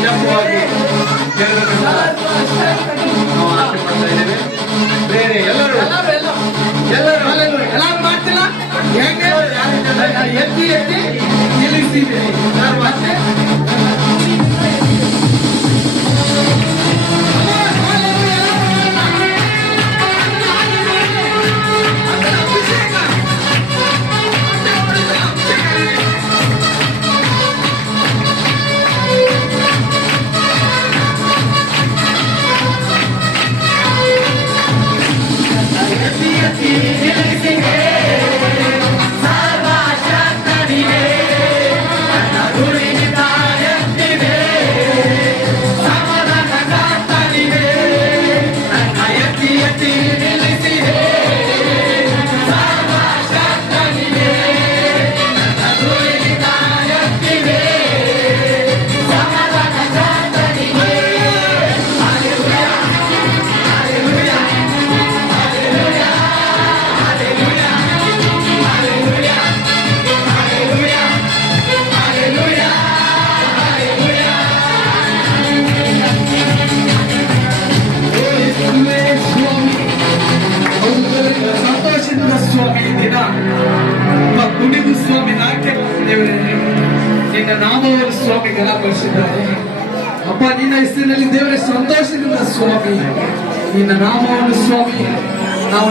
ಉತ್ತಮವಾಗಿ ಗೆಲ್ಲಬೇಕೆಂದು ಎಲ್ಲರೂ ಮಾಡ್ತಿಲ್ಲ ಎತ್ತಿ ಎತ್ತಿ ನಿಲ್ಲಿಸಿದೆ ಯಾರು ಅಷ್ಟೇ ನಾಮವನ್ನು ಸ್ವಾಮಿ ಘನಪಡಿಸಿದ್ದಾರೆ ಅಪ್ಪ ನಿನ್ನ ಹೆಸರಿನಲ್ಲಿ ದೇವರ ಸಂತೋಷದಿಂದ ಸ್ವಾಮಿ ನಿನ್ನ ನಾಮವನ್ನು ಸ್ವಾಮಿ ನಾವು